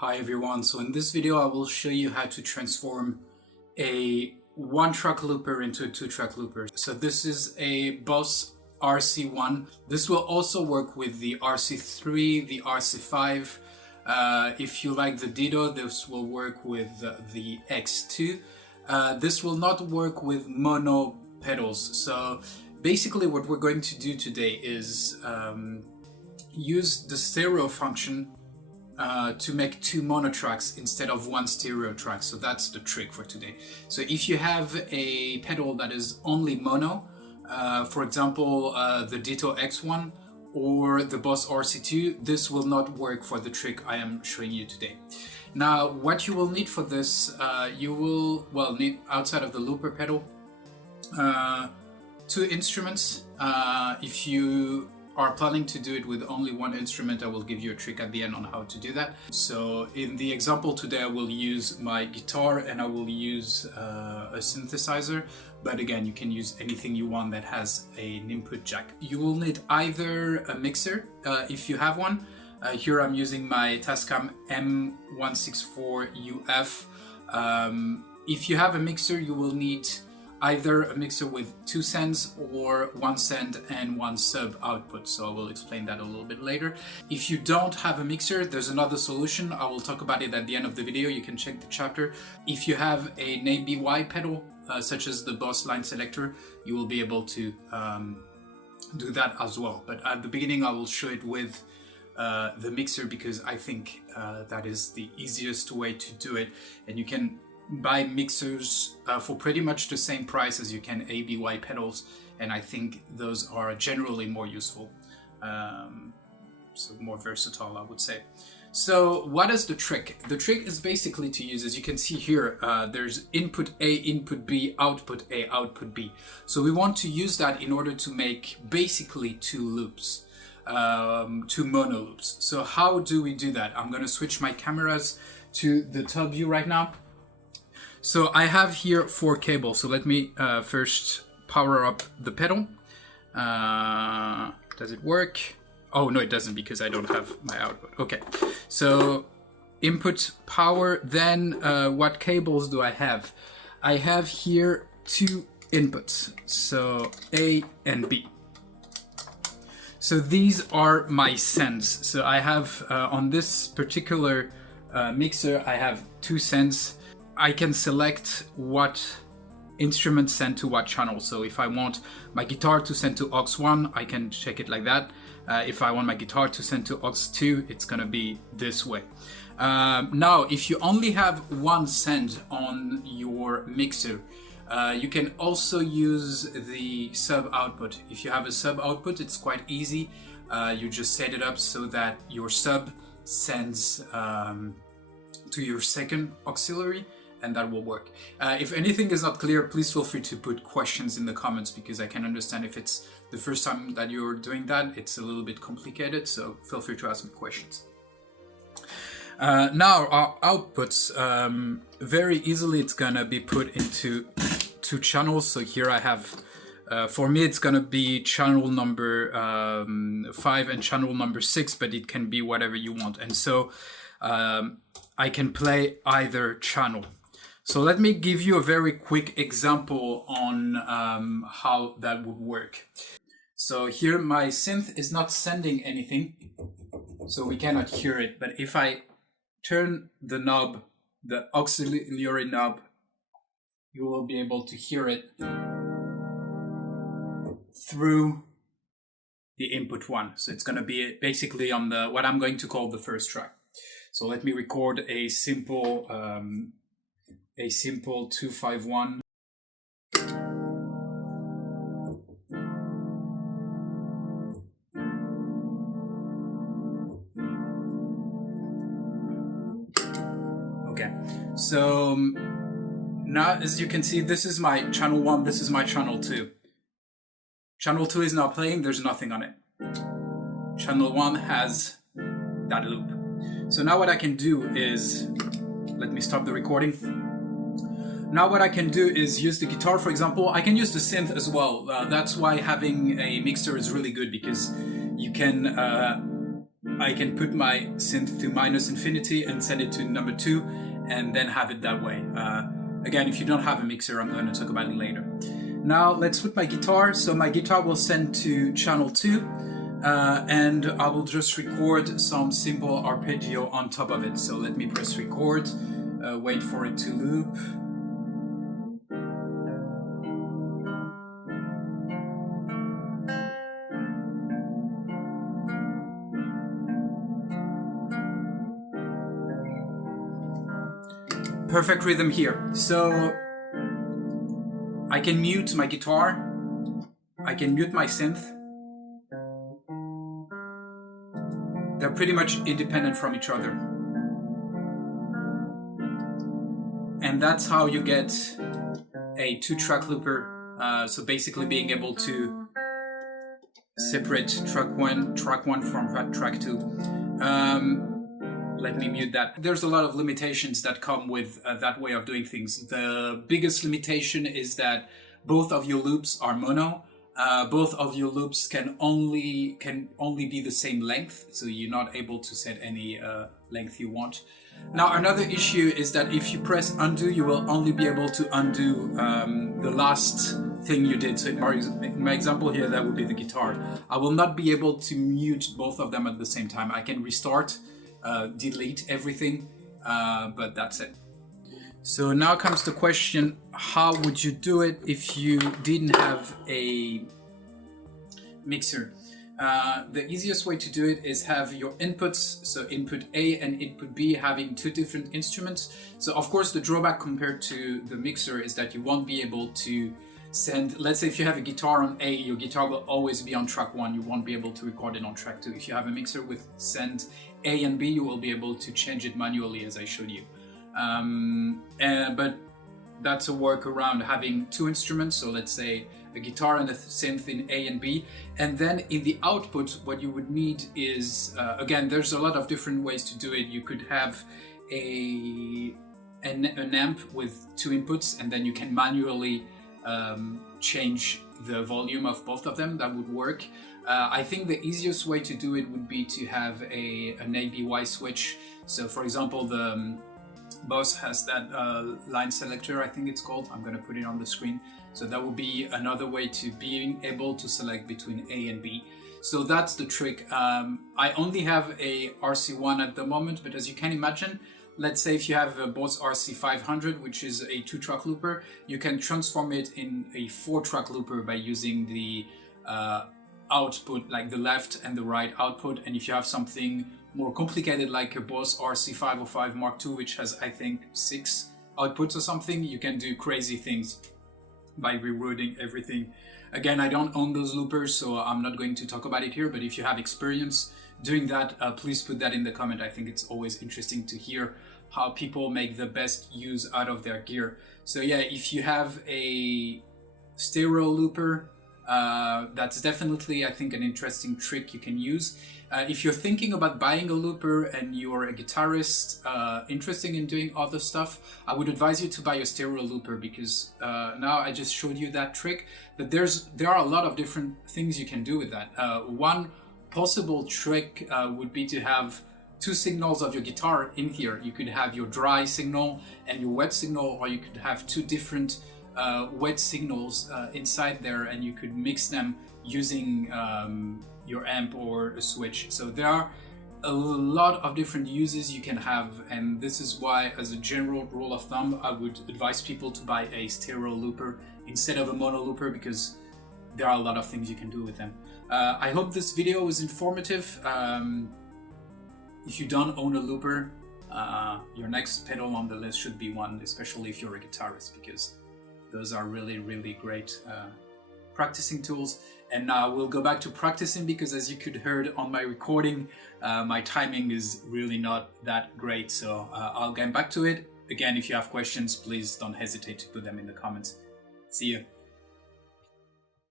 Hi everyone, so in this video I will show you how to transform a one-track looper into a two-track looper. So this is a Boss RC-1. This will also work with the RC-3, the RC-5. If you like the Ditto, this will work with the X2. This will not work with mono pedals. So basically what we're going to do today is use the stereo function to make two mono tracks instead of one stereo track. So that's the trick for today. So if you have a pedal that is only mono, for example the Ditto X1 or the Boss RC2, this will not work for the trick I am showing you today. Now what you will need for this, you will need, outside of the looper pedal, two instruments. If you are planning to do it with only one instrument, I will give you a trick at the end on how to do that. So in the example today I will use my guitar and I will use a synthesizer, but again you can use anything you want that has an input jack. You will need either a mixer if you have one. Here I'm using my Tascam M164UF. If you have a mixer, you will need either a mixer with two sends or one send and one sub output. So I will explain that a little bit later. If you don't have a mixer, there's another solution. I will talk about it at the end of the video. You can check the chapter. If you have an ABY pedal, such as the Boss line selector, you will be able to do that as well. But at the beginning, I will show it with the mixer because I think that is the easiest way to do it. And you can buy mixers for pretty much the same price as you can ABY pedals, and I think those are generally more useful, so more versatile, I would say. So what is the trick? The trick is basically to use, as you can see here, there's input A, input B, output A, output B. So we want to use that in order to make basically two loops, two mono loops. So how do we do that? I'm going to switch my cameras to the top view right now. So I have here 4 cables, so let me first power up the pedal. Does it work? Oh no, it doesn't because I don't have my output. Okay, so input power, then what cables do I have? I have here 2 inputs, so A and B. So these are my sends. So I have, on this particular mixer, I have 2 sends. I can select what instrument send to what channel. So if I want my guitar to send to aux1, I can check it like that. If I want my guitar to send to aux2, it's gonna be this way. Now, if you only have one send on your mixer, you can also use the sub output. If you have a sub output, it's quite easy. You just set it up so that your sub sends to your second auxiliary, and that will work. If anything is not clear, please feel free to put questions in the comments because I can understand if it's the first time that you're doing that, it's a little bit complicated, so feel free to ask me questions. Now our outputs, very easily it's gonna be put into 2 channels. So here I have, for me it's gonna be channel number 5 and channel number 6, but it can be whatever you want. And so I can play either channel. So let me give you a very quick example on how that would work. So here my synth is not sending anything, so we cannot hear it. But if I turn the knob, the auxiliary knob, you will be able to hear it through the input 1. So it's going to be basically on the what I'm going to call the first track. So let me record a simple 251. Okay, so now as you can see, this is my channel 1, this is my channel 2. Channel 2 is not playing, there's nothing on it. Channel 1 has that loop. So now what I can do is, let me stop the recording. Now what I can do is use the guitar, for example. I can use the synth as well. That's why having a mixer is really good, because you can I can put my synth to -infinity and send it to number 2 and then have it that way. Again, if you don't have a mixer, I'm going to talk about it later. Now let's put my guitar. So my guitar will send to channel 2 and I will just record some simple arpeggio on top of it. So let me press record, wait for it to loop. Perfect rhythm here. So I can mute my guitar, I can mute my synth. They're pretty much independent from each other. And that's how you get a 2-track looper. So basically being able to separate track 1 from track 2. Let me mute that. There's a lot of limitations that come with that way of doing things. The biggest limitation is that both of your loops are mono. Both of your loops can only be the same length, so you're not able to set any length you want. Now another issue is that if you press undo, you will only be able to undo the last thing you did. So in my example here, that would be the guitar. I will not be able to mute both of them at the same time. I can restart, delete everything, but that's it. So now comes the question, how would you do it if you didn't have a mixer? The easiest way to do it is have your inputs, so input A and input B having 2 different instruments. So of course the drawback compared to the mixer is that you won't be able to send, let's say if you have a guitar on A, your guitar will always be on track 1, you won't be able to record it on track 2. If you have a mixer with send A and B, you will be able to change it manually as I showed you. But that's a workaround, having 2 instruments, so let's say a guitar and a synth in A and B, and then in the output what you would need is, again, there's a lot of different ways to do it. You could have an amp with 2 inputs and then you can manually change the volume of both of them. That would work. I think the easiest way to do it would be to have an ABY switch. So for example, the Boss has that line selector, I think it's called. I'm going to put it on the screen. So that would be another way to being able to select between A and B. So that's the trick. I only have a RC-1 at the moment, but as you can imagine, let's say if you have a Boss RC-500, which is a 2-track looper, you can transform it in a 4-track looper by using the output, like the left and the right output. And if you have something more complicated like a Boss RC-505 Mark II, which has, I think, 6 outputs or something, you can do crazy things by rerouting everything. Again, I don't own those loopers, so I'm not going to talk about it here, but if you have experience doing that, please put that in the comment. I think it's always interesting to hear how people make the best use out of their gear. So yeah, if you have a stereo looper, that's definitely, I think, an interesting trick you can use. If you're thinking about buying a looper and you're a guitarist interested in doing other stuff, I would advise you to buy a stereo looper, because now I just showed you that trick, but there are a lot of different things you can do with that. One possible trick would be to have 2 signals of your guitar in here. You could have your dry signal and your wet signal, or you could have 2 different wet signals inside there, and you could mix them using your amp or a switch. So there are a lot of different uses you can have, and this is why, as a general rule of thumb, I would advise people to buy a stereo looper instead of a mono looper, because there are a lot of things you can do with them. I hope this video was informative. If you don't own a looper, your next pedal on the list should be one, especially if you're a guitarist, because those are really, really great practicing tools. And now we'll go back to practicing, because as you could heard on my recording, my timing is really not that great. So I'll get back to it. Again, if you have questions, please don't hesitate to put them in the comments. See you.